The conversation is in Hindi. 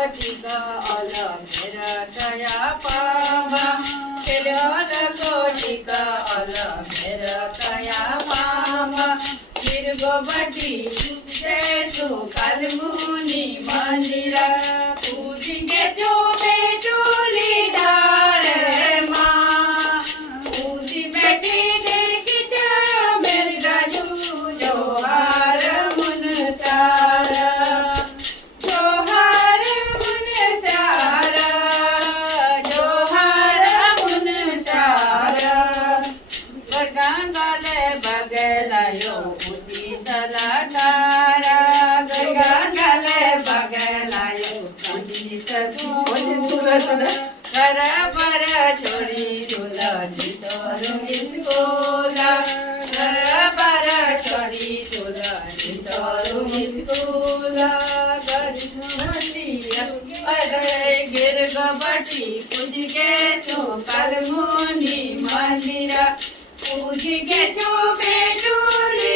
कोटिक अलमेर कया पामा खेल कोटिक अलमेर कया पामा गिरगोबटी जैसु कालमुनि मंदिर पूजिके चुमे चूली डाले माँ पूजी बेटी देखी मेरी गाजू जोहार मुन तारा जोहार मुन तारा जोहार मुन तारा गंगाले बगलायो उदी तलाटारा गंगाले बगलायो उदी तलाटारा घर पर छोड़ी दुल्हन तोरू स्कूला घर पर छोड़ी दुल्हन तोरू स्कूला अरे गिरगोबटी पूज के तू कालमुनि मंदिर पूज के तू बेटूरी